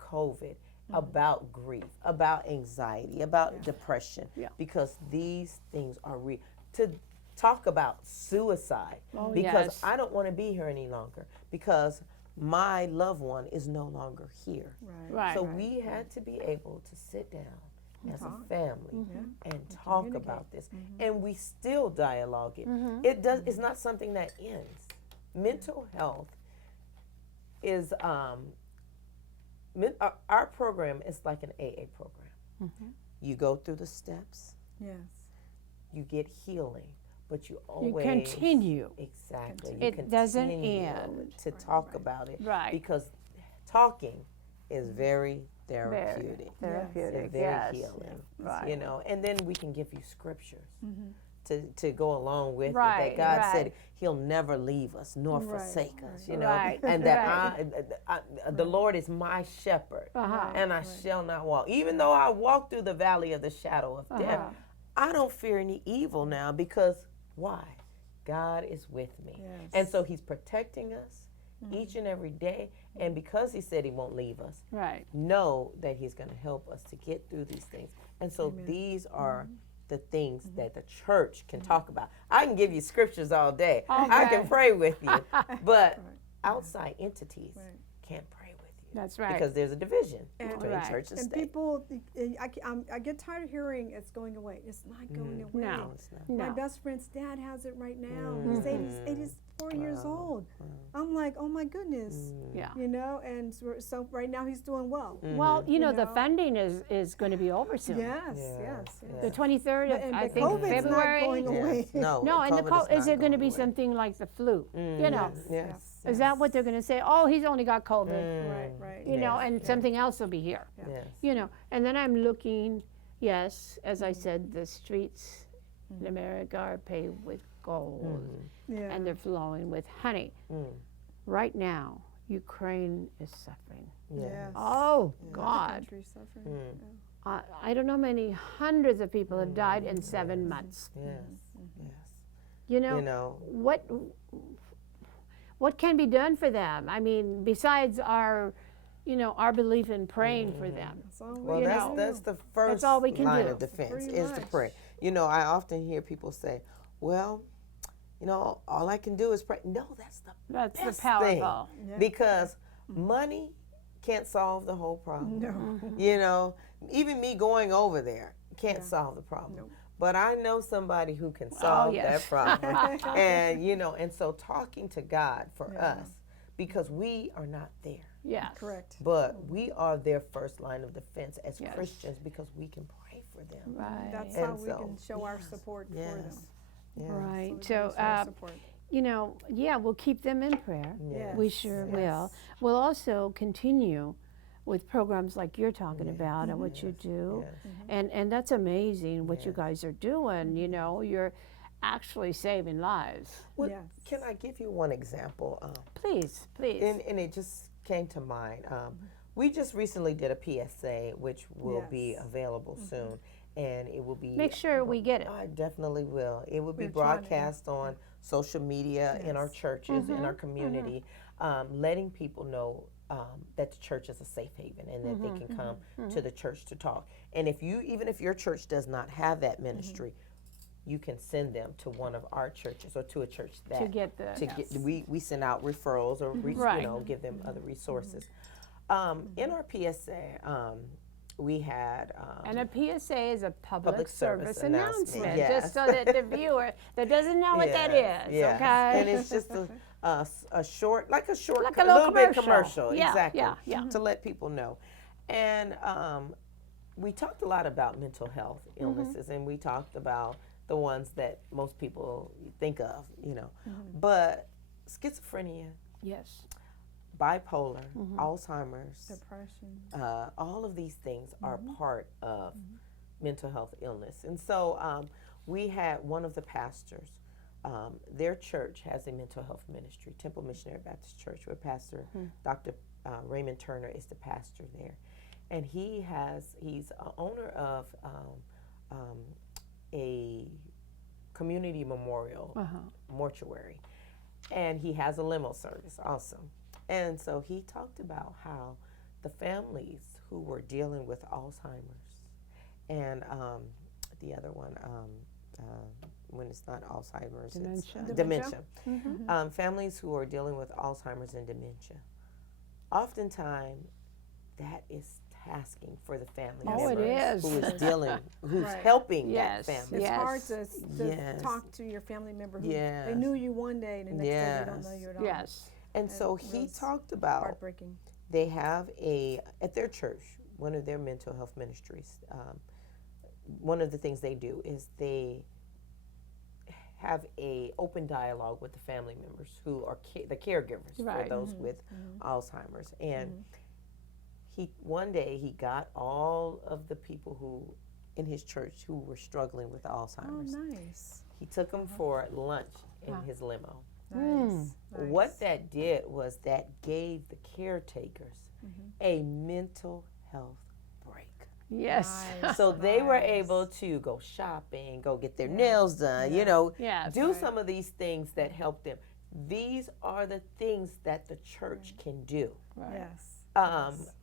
COVID, about grief, about anxiety, about depression, Yeah. because these things are real. To talk about suicide, Oh, because yes. I don't want to be here any longer, because my loved one is no longer here. Right. Right. So we had to be able to sit down as a family and talk about this, and we still dialogue it. It's not something that ends. Mental health is our program is like an AA program. You go through the steps, Yes. you get healing, but you You always continue. exactly. You It doesn't continue end. to talk about it, Right. because talking is very therapeutic. Therapeutic. It's very Yes. healing, Right. you know. And then we can give you scriptures to go along with it. Right, That God right. said He'll never leave us nor Right, forsake us, you know. Right, And that the Lord is my shepherd, Uh-huh. and I shall not walk. Even though I walk through the valley of the shadow of death, I don't fear any evil now, because why? God is with me. Yes. And so He's protecting us each and every day. And because He said He won't leave us, Right. know that He's going to help us to get through these things. And so these are the things that the church can talk about. I can give you scriptures all day. I can Okay. pray with you. But outside entities Right. can't pray with you. That's right. Because there's a division And- between Right. church and And state. people, I get tired of hearing it's going away. It's not going away. No. It's not. My No. best friend's dad has it right now. He's 84 years old. I'm like, oh my goodness. Yeah. You know, and so right now he's doing well. Well, you know, the know. funding is going to be over soon. Yes, Yeah, yes, yes. The 23rd of, And I the think, COVID's February. not going away. Yes. No, No, and COVID is it going to be away. something like the flu? You know, Yes. is that what they're going to say? Oh, he's only got COVID. Right, right. You know, Yes, and something else will be here. Yes. You know, and then I'm looking, yes, as I said, the streets in America are paved with gold Yeah. and they're flowing with honey. Right now, Ukraine is suffering. Yes. Oh, Other God. countries suffering. I don't know many hundreds of people have died in 7 months. Yes. Yes. You know, You know, what can be done for them? I mean, besides our, you know, our belief in praying for them. So well, You that's know, that's the first all we can line do. of defense Pretty is to much. pray. You know, I often hear people say, "Well, you know, all I can do is pray." No, that's the That's the best powerful. thing because money can't solve the whole problem. No. You know, even me going over there can't solve the problem. Nope. But I know somebody who can solve yes. that problem. And, you know, and so talking to God for us, because we are not there, Yes. Correct. but we are their first line of defense as Yes. Christians because we can pray for them. Right. That's And how we so, can show our support for them. Yes. Yes. Right. we can So, show our support. you know, yeah, we'll keep them in prayer. Yes. We sure will. We'll also continue with programs like you're talking about and what you do. Yes. And that's amazing what you guys are doing. You know, you're actually saving lives. Well, Yes. can I give you one example? Please, please. And it just came to mind. We just recently did a PSA, which will be Yes. available soon, and it will be. Make sure we get it. I definitely will. It will be We're trying to, broadcast on social media in our churches, in our community, letting people know that the church is a safe haven and that they can come to the church to talk. And even if your church does not have that ministry, you can send them to one of our churches or to a church that To get the- we send out referrals or Right. you know, give them other resources. In our PSA, we had And a PSA is a public service service announcement, announcement, yes. just so that the viewer that doesn't know what that is, yes. okay? And it's just a short, like a little little bit commercial. commercial, Yeah, exactly, yeah. to let people know. And we talked a lot about mental health illnesses, and we talked about the ones that most people think of, you know, but schizophrenia, Yes. bipolar, Alzheimer's, Depression. all of these things are part of mental health illness. And so we had one of the pastors, their church has a mental health ministry, Temple Missionary Baptist Church, where Pastor Dr. Raymond Turner is the pastor there. And he's an owner of a community memorial mortuary. And he has a limo service also. And so he talked about how the families who were dealing with Alzheimer's and the other one, when it's not Alzheimer's, Dementia. it's dementia. Families who are dealing with Alzheimer's and dementia, oftentimes that is tasking for the family Oh, it member is. who is dealing, who's Right. helping Yes. that family. It's Yes. hard to Yes. talk to your family member who Yes. they knew you one day and the next day they don't know Yes. you at all. Yes. And so he was talked about Heartbreaking. they have at their church, one of their mental health ministries, one of the things they do is they have a open dialogue with the family members who are the caregivers Right. for those with Alzheimer's. And one day he got all of the people who in his church who were struggling with Oh, Alzheimer's. nice. He took them for lunch in his limo. Nice. Nice. What that did was that gave the caretakers a mental health break. Yes. Nice. So they were Nice. able to go shopping, go get their nails done, you know, Yes. do some of these things that help them. These are the things that the church can do. Yes.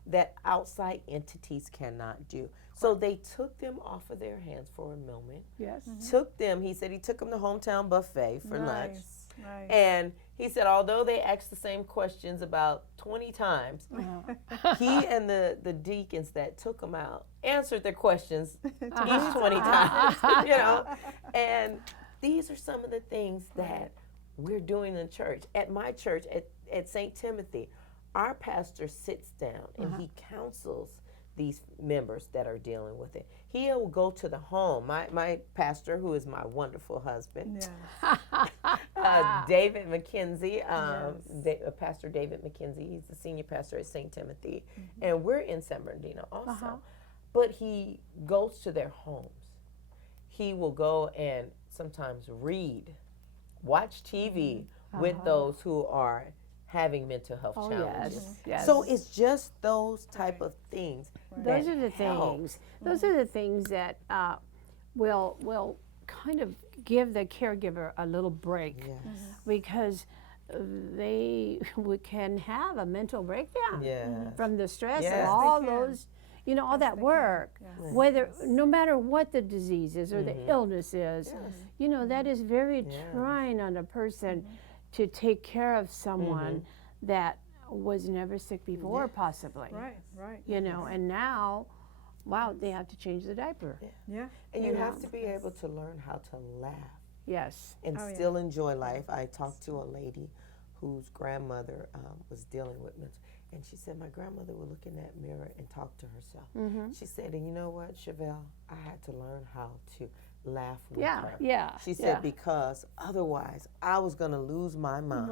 That outside entities cannot do. So they took them off of their hands for a moment. Yes. Took them, he said he took them to Hometown Buffet for lunch. Nice. Right. And he said, although they asked the same questions about 20 times, he and the deacons that took him out answered their questions each 20 times, you know. And these are some of the things that we're doing in church. At my church, at St. Timothy, our pastor sits down and he counsels these members that are dealing with it. He'll go to the home. My pastor, who is my wonderful husband, David McKenzie, Pastor David McKenzie, he's the senior pastor at St. Timothy, and we're in San Bernardino also. But he goes to their homes. He will go and sometimes read, watch TV with those who are having mental health challenges. Yes. So it's just those type of things. Those are the help. things. Those are the things that will kind of give the caregiver a little break, because they can have a mental breakdown from the stress and all those, you know, all that work. Whether, no matter what the disease is or the illness is, you know, that is very trying on a person to take care of someone that was never sick before, possibly. Right. You know, and now, wow, they have to change the diaper. And you have to be able to learn how to laugh Yes. and still enjoy life. I talked to a lady whose grandmother was dealing with mental, and she said, my grandmother would look in that mirror and talk to herself. She said, and you know what, Cheville, I had to learn how to laugh with her. She said, because otherwise I was going to lose my mind.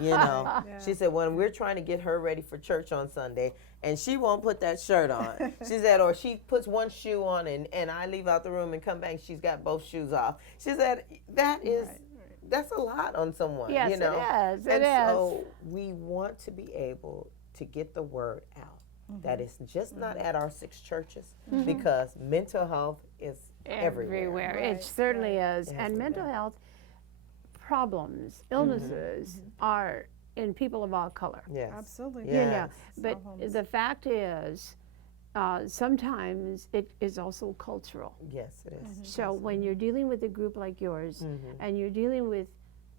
You know, she said, when we're trying to get her ready for church on Sunday, and she won't put that shirt on. She said, or she puts one shoe on and I leave out the room and come back, she's got both shoes off. She said, that's a lot on someone, Yes, you know. it is. And so we want to be able to get the word out. That is just not at our 6 churches, because mental health is everywhere. It certainly is. And mental health problems, illnesses are in people of all color. Yes. Absolutely. You know, but the fact is, sometimes it is also cultural. Yes, it is. So when you're dealing with a group like yours, and you're dealing with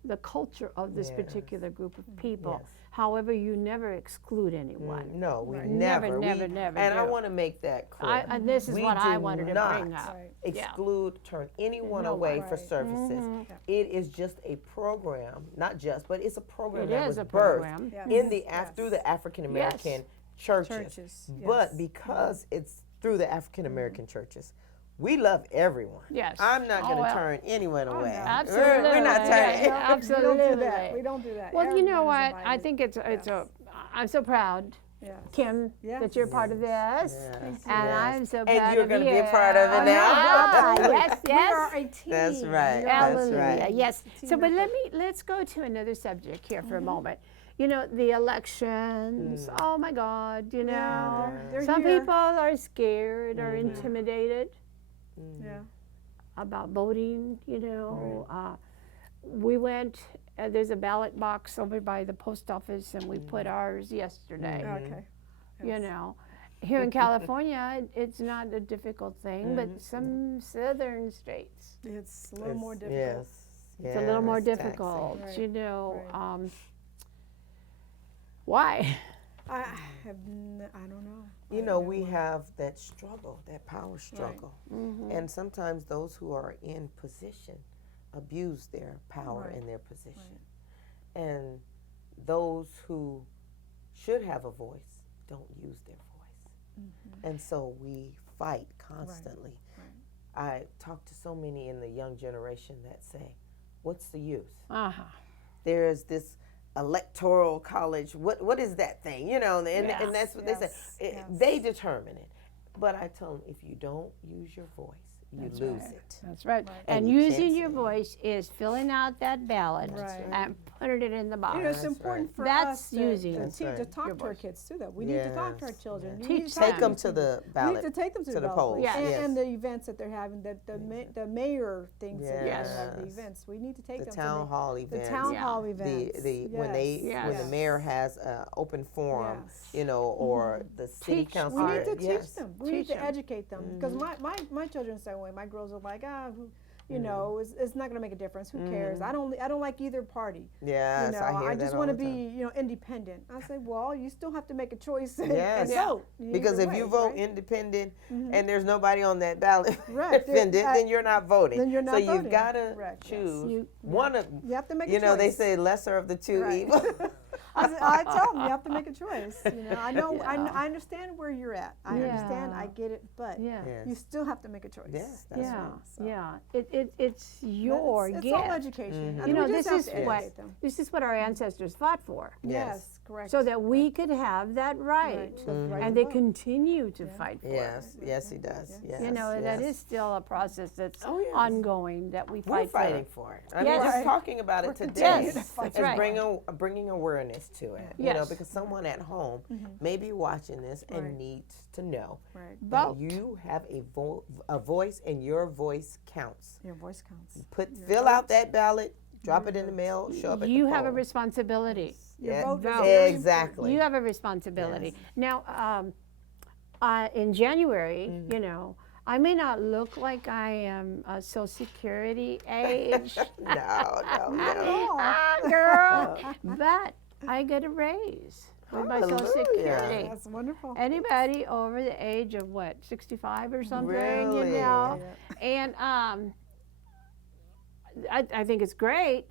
the culture of this particular group of people, however, you never exclude anyone. No, we Never, never. never And I do. want to make that clear. And this is We what I do wanted to not bring up. exclude, turn anyone No away one. for services. It is just a program, not just, but it's a program It that is was a birthed program. in the through the African American churches. Churches, But because it's through the African American churches, we love everyone. Yes. I'm not going to well. turn anyone away. Absolutely. We're not turning. Absolutely. We don't do that. We don't do that. Well, you know Everyone is what? I invited. think I'm so proud, Kim, that you're part of this. And I'm so proud And you're of going to you. be a part of it now. Yes, We are a team. That's right. Hallelujah. That's right. Yes. So, but let's go to another subject here for a moment. You know, the elections. Oh my God, you know. They're Some here. people are scared or intimidated Yeah. about voting, you know. We went, there's a ballot box over by the post office, and we put ours yesterday. Okay. You know, here in California, it's not a difficult thing, but some southern states, It's a little more difficult. Yes. it's a little more it's taxing. difficult, Right. you know. Right. Why? I don't know. You know, we have that struggle, that power struggle. And sometimes those who are in position abuse their power in their position. And those who should have a voice don't use their voice. And so we fight constantly. I talk to so many in the young generation that say, what's the use? There's this electoral college, what is that thing, you know, and that's what they say. They determine it. But I tell them, if you don't use your voice, you lose it. That's right. And And you using can't your say- voice is filling out that ballot and putting it in the box. You know, it's That's important for That's us to, using to, That's teach, to right. talk to our kids too. That we need to talk to our Yes. children. We Teach need to them. talk Take them to the We ballot. need to take them to, to the ballot polls. Yes. and the events that they're having, the mayor things that they're having, the Yes. events. We need to take The them town to hall the events. town Yeah. hall events. When the mayor has an open forum, Yes. you know, or the city Teach. council. We need to yes. teach them. We need Teach to them. educate them because my children say, "Way my girls are like, you know, it's not going to make a difference. Who cares? I don't like either party. Yes, You know, I hear I that just all want to the be, time. you know, independent. I say, well, you still have to make a choice and, Yes. and vote. Because either if you way, vote right? independent and there's nobody on that ballot Right. independent, then you're not voting. Then you're not so voting. you've got to Correct, yes. choose one of, You have to make a you know, they choice. say lesser of the two Right. evils. I tell them you have to make a choice. You know, I know, Yeah. I understand where you're at. I understand, I get it, but Yeah. Yes. you still have to make a choice. Yes, that's Yeah, right. So- yeah. It's But your it's gift. all education. I You mean, know, we this just have is to what educate them. this is what our ancestors fought for, Yes, correct. so that we could have that right, the right and to they vote. continue to fight for it. Yes, yes, he does. Yes, You know, that yes. is still a process that's Oh, yes. ongoing that we We're fight fighting for. for it. I Yes. mean, just Right. talking about We're it today continuing to fight is for it. bringing awareness to it. You know, Yes. because someone at home may be watching this and Right. needs to know Right. that Vote. you have a voice, and your voice counts. Your voice counts. Fill out that ballot, drop it in the mail, show up at You the have a poll. responsibility. Your Yeah, vote is vote. very exactly. You have a responsibility. Now, in January, you know, I may not look like I am Social Security age, No. girl, but I get a raise with my Social Hallelujah. Security. That's wonderful. Anybody over the age of what, 65 or something, Really? you know? And I think it's great.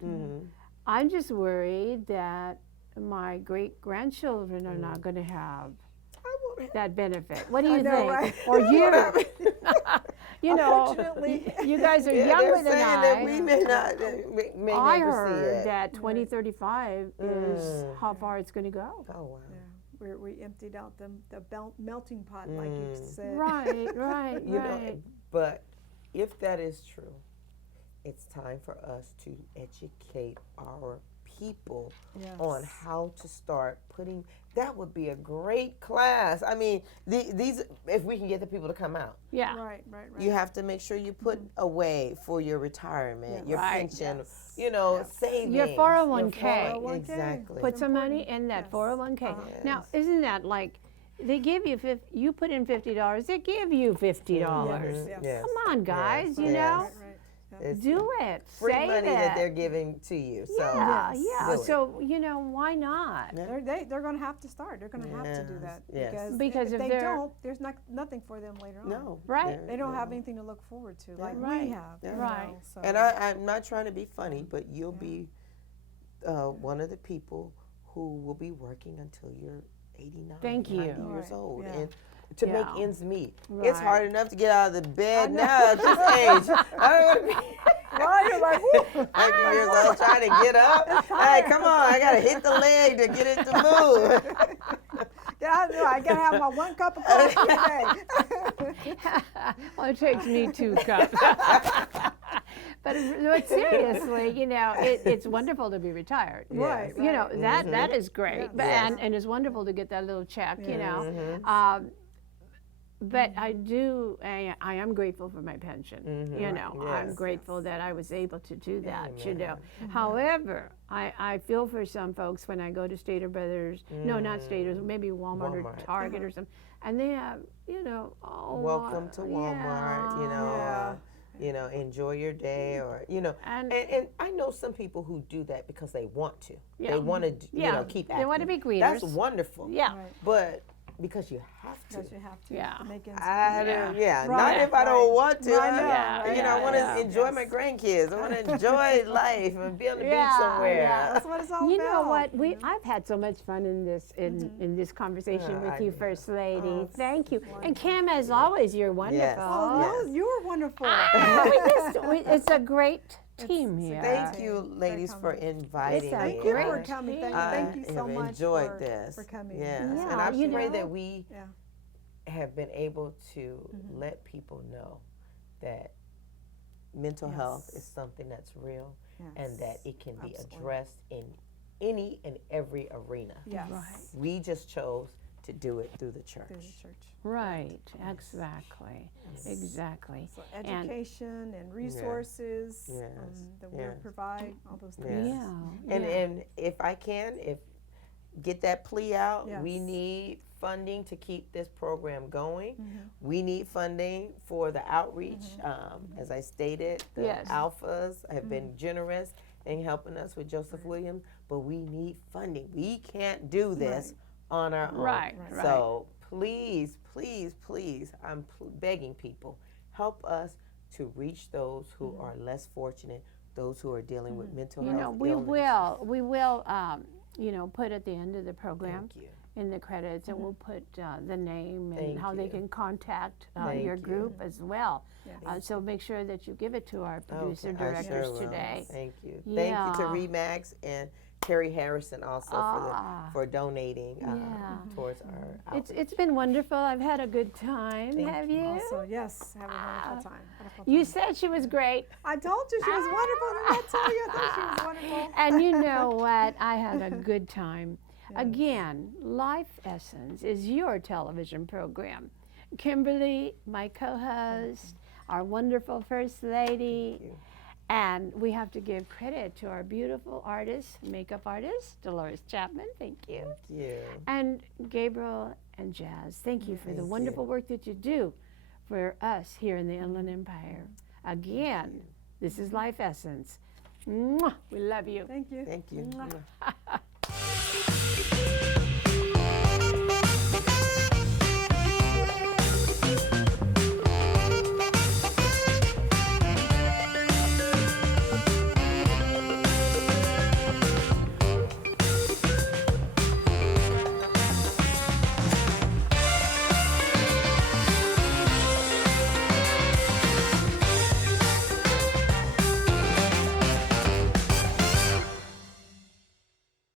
I'm just worried that my great grandchildren are not going to have that benefit. What do you know, think? right? Or you? You know, Unfortunately. you guys are Yeah, younger they're than saying I. that we may not, may I never see heard it. that 2035 is how far it's going to go. Oh wow. We emptied out the melting pot, like you said. Right, right, You right. know, but if that is true, it's time for us to educate our people on how to start putting. That would be a great class. I mean, these if we can get the people to come out. Yeah. Right. You have to make sure you put away for your retirement, your Right. pension, you know, savings. Your 401k. 401k. Exactly. Put some money in that 401k. Now, isn't that like they give you you put in $50, they give you $50. Yes. Yes. Come on, guys, you Yes. know, Right. It's do it. free Save money it. that they're giving to you. So yeah, yeah. do it. So you know, why not? They're going to have to start. They're going to have to do that Yes. Because if if they they're- don't, there's nothing for them later on. No. Right. They don't have anything to look forward to like Right. we have. you Right. know, so. And I'm not trying to be funny, but you'll be one of the people who will be working until you're 89, Thank 90 you. years old. Yeah. And to make Yeah. ends meet. It's Right. hard enough to get out of the bed now at this age. I don't want to be Right, you're like, whoo. 90 years old trying to get up. Hey, come on, I got to hit the leg to get it to move. I gotta have my 1 cup of coffee a day. Well, it takes me 2 cups. But seriously, you know, it's wonderful to be retired. Right, You know, right. that is great. But, Yes. and it's wonderful to get that little check, you know. Mm-hmm. But I am grateful for my pension. You know, I'm Yes. grateful that I was able to do that, you know. However, I feel for some folks when I go to Stater Brothers, no, not Stater's, maybe Walmart or Walmart. Target or something, and they have, you know, Welcome to Walmart, you know. Yeah. You know, enjoy your day, or you know, And- and I know some people who do that because they want to. Yeah. They want to, you Yeah. know, keep active. They wanna be That's greeters. wonderful. Yeah. Right. But because you have to. Because you have to Yeah. make ends I meet. don't, not Right, if I don't right. want to. I know, Yeah, You know, I want to enjoy my grandkids. I want to enjoy life and be on the beach Yeah, somewhere. yeah. That's what it's all You about. know what? I've had so much fun in this in this conversation Yeah, with I you, know. First Lady. Oh, Thank you. And Cam, as always, you're wonderful. Yes. Oh, Yes. no, you were wonderful. It's a great team here. Thank you, ladies, for inviting It's a me. Thank you for great coming. team. Thank you so have much enjoyed this. for coming. Yes, Yeah, and I you pray know. that we Yeah. have been able to let people know that mental health is something that's real and that it can be Absolutely. addressed in any and every arena. Yes. Right. We just chose to do it through the church. Through the church. Right. Exactly. Exactly. So And- education and resources Yes. that we Yes. provide, all those Yes. things. Yeah. And yeah. and if I can, if get that plea out. Yes. We need funding to keep this program going. We need funding for the outreach. As I stated, the Yes. Alphas have been generous in helping us with Joseph Williams, but we need funding. We can't do this on our own. Right. So please, please, please, I'm begging people, help us to reach those who are less fortunate, those who are dealing with mental You health know, we illness. will, you know, put at the end of the program Thank you. in the credits, and we'll put the name and Thank how they you. can contact Thank your you. group as well. Yes. So make sure that you give it to our producer Okay, I directors sure will. today. Thank you. Thank you to Yeah. Remax and Terry Harrison also for donating Yeah. towards our outreach. It's been wonderful. I've had a good time. Thank Have you. you? Also, yes, have a wonderful time. You said she was great. I told you she was wonderful. Didn't I tell you? I thought she was wonderful. And you know what? I had a good time. Again, Life Essence is your television program. Kimberly, my co-host, our wonderful First Lady, and we have to give credit to our beautiful artist, makeup artist, Dolores Chapman. Thank you. Thank you. And Gabriel and Jazz, thank you for the wonderful work that you do for us here in the Inland Empire. Again, this is Life Essence. Mwah! We love you. Thank you. Thank you.